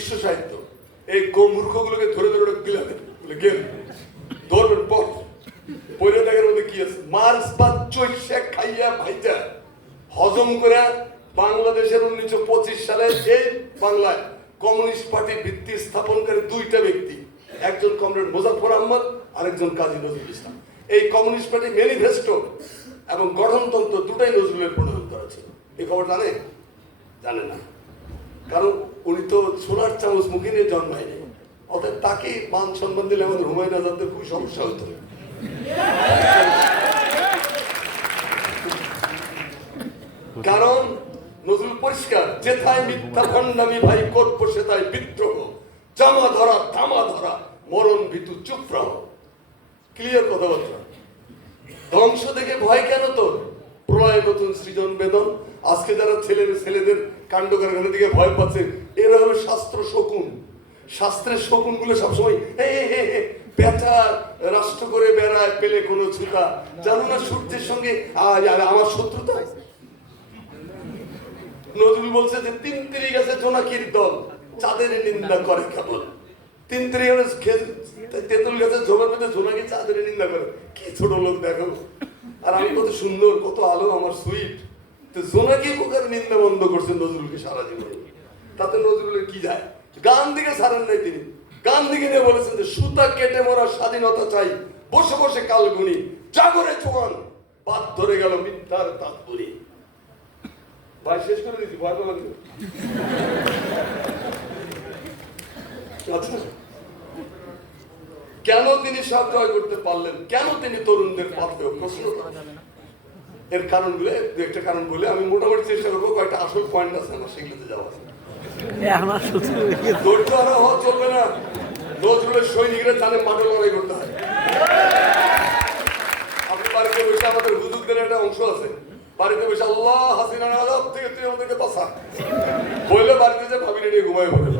বিশ্ব সাহিত্য, এই মূর্খগুলোকে ধরে ধরে গিলাবেন, গেল ধরবেন পর পয়লা দাগের মধ্যে কি আছে, মার্চ বা চৈশা খাইয়া ভাইজা হজম করে বাংলাদেশের 1925 সালে এই বাংলায় কমিউনিস্ট পার্টির ভিত্তি স্থাপনকারী দুইটা ব্যক্তি, একজন কমরেড মোজাফফর আহমদ, আরেকজন কাজী নজরুল ইসলাম। এই কমিউনিস্ট পার্টির ম্যানিফেস্টো এবং গঠনতন্ত্র দুটাই নজরুলের প্রণয়ন করা ছিল। এই খবর জানে? জানে না, কারণ উনি তো সোনার চামচ মুখে নিয়ে জন্মায়নি। অতএব তাকে মান সম্মান দিলে আমাদের হুমায়ুন আজাদের খুব সমস্যা হতো। কারণ নজরুল পরিষ্কার, যেথায় মিথ্যা ভণ্ডামি ভাই করবো সেথায় বিদ্রোহ, জামা ধরা থামা ধরা মরণ ভীতু চুপ রহ। ক্লিয়ার কথাবার্তা। ধ্বংস দেখে ভয় কেন তোর, প্রলয় নতুন সৃজন বেদন। আজকে যারা ছেলেদের কাণ্ড কারখানার দিকে ভয় পাচ্ছে, এরা হলো শাস্ত্র শকুন। শাস্ত্রের শকুন গুলো সবসময় পেঁচা রাষ্ট্র করে বেড়ায়, পেলে কোনো ছুতা। জানো না সূর্যের সঙ্গে আমার শত্রুতা? নজরুল বলছে যে ৩ গাছে জোনাকির দল চাঁদের নিন্দা করে কেবল। ৩ তেঁতুল গাছের ঝোমার মধ্যে জোনাকি চাঁদের নিন্দা করে। কি ছোট লোক দেখো, আর আমি কত সুন্দর, কত আলো, আমার সুইট। তো জোনাকি পোকার নিন্দা বন্ধ করছেন নজরুলকে সারা জীবন। তাতে নজরুলের কি যায়? গান দিকে ছাড়েন নাই তিনি। গান দিকে নিয়ে বলেছেন যে সুতা কেটে মরা স্বাধীনতা চাই, বসে বসে কাল গুনি, জাগরে জোয়ান বাদ ধরে গেল মিথ্যার তাৎপরি। ভাই শেষ করে দিয়েছি, ভয় পাবেন। আচ্ছা, কেন তিনি সব জয় করতে পারলেন? কেন তিনি তরুণদের পাথেয় প্রশ্ন? এর কারণগুলো একটা কারণ বলে আমি মোটামুটি চেষ্টা করবো। কয়েকটা আসল পয়েন্ট আছে আমার, সেগুলোতে যাওয়া ধৈর্য আরো হওয়া চলবে না। নজরুলের সৈনিকরা জানে মাঠে লড়াই করতে হয়। আপনি বাড়িতে বসে, আমাদের হুজুরদের একটা অংশ আছে, বাড়িতে বসে আল্লাহ হাসিনার আযাব থেকে তুই আমাদেরকে বাঁচা বললে বাড়িতে যে ভাবি নিয়ে ঘুমায় পড়ে।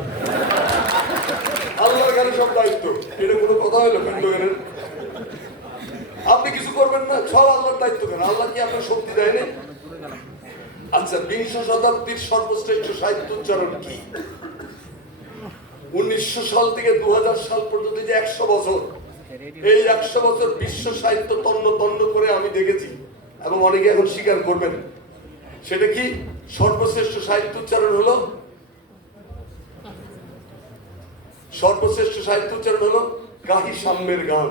আল্লাহর কাছে সব দায়িত্ব, এটা কোনো কথা হলো? আপনি কিছু করবেন না, সব আল্লাহর দায়িত্ব। কেন? আল্লাহ কি আপনার শক্তি দেয়নি? আচ্ছা, বিংশ শতাব্দীর সর্বশ্রেষ্ঠ সাহিত্য উচ্চারণ কি? 1900 সাল থেকে 2000 সাল পর্যন্ত যে 100 বছর, এই 100 বছর বিশ্ব সাহিত্য তন্ন তন্ন করে আমি দেখেছি, এবং অনেকে এখন স্বীকার করবেন। সেটা কি? সর্বশ্রেষ্ঠ সাহিত্য উচ্চারণ হলো, সর্বশ্রেষ্ঠ সাহিত্য উচ্চারণ হলো গাহি সাম্যের গান,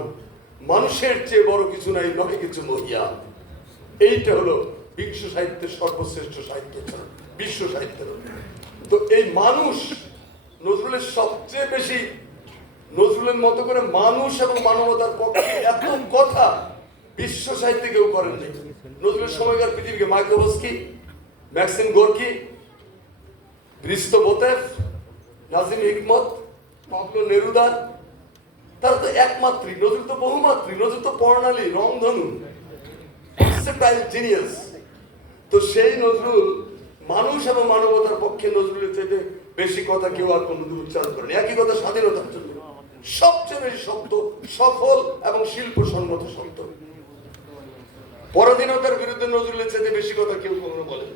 মানুষের চেয়ে বড় কিছু নাই, নয় কিছু মহিয়া। এইটা হলো বিংশ সাহিত্যের সর্বশ্রেষ্ঠ সাহিত্য উচ্চারণ, বিশ্ব সাহিত্যের। তো এই মানুষ নজরুলের সবচেয়ে বেশি, নজরুলের মতো করে মানুষ এবং মানবতার পক্ষে এত কথা বিশ্ব সাহিত্যে কেউ করেননি। নজরুলের সময়কার পৃথিবীকে Mayakovsky, Maxim Gorky, Hristo Botev, Nazim Hikmet, Pablo Neruda, তারা তো একমাত্রী। নজরুল তো বহুমাত্রী, নজরুল তো বর্ণালী, রংধনু, জিনিয়াস। তো সেই নজরুল মানুষ এবং মানবতার পক্ষে নজরুলের চাইতে বেশি কথা কেউ আর কোনদিন উচ্চারণ করেনি। একই কথা স্বাধীনতার জন্য সবচেয়ে বেশি শব্দ, সফল এবং শিল্পসম্মত শব্দ। পরাধীনতার বিরুদ্ধে নজরুলের চাইতে বেশি কথা কেউ কখনো বলেনি।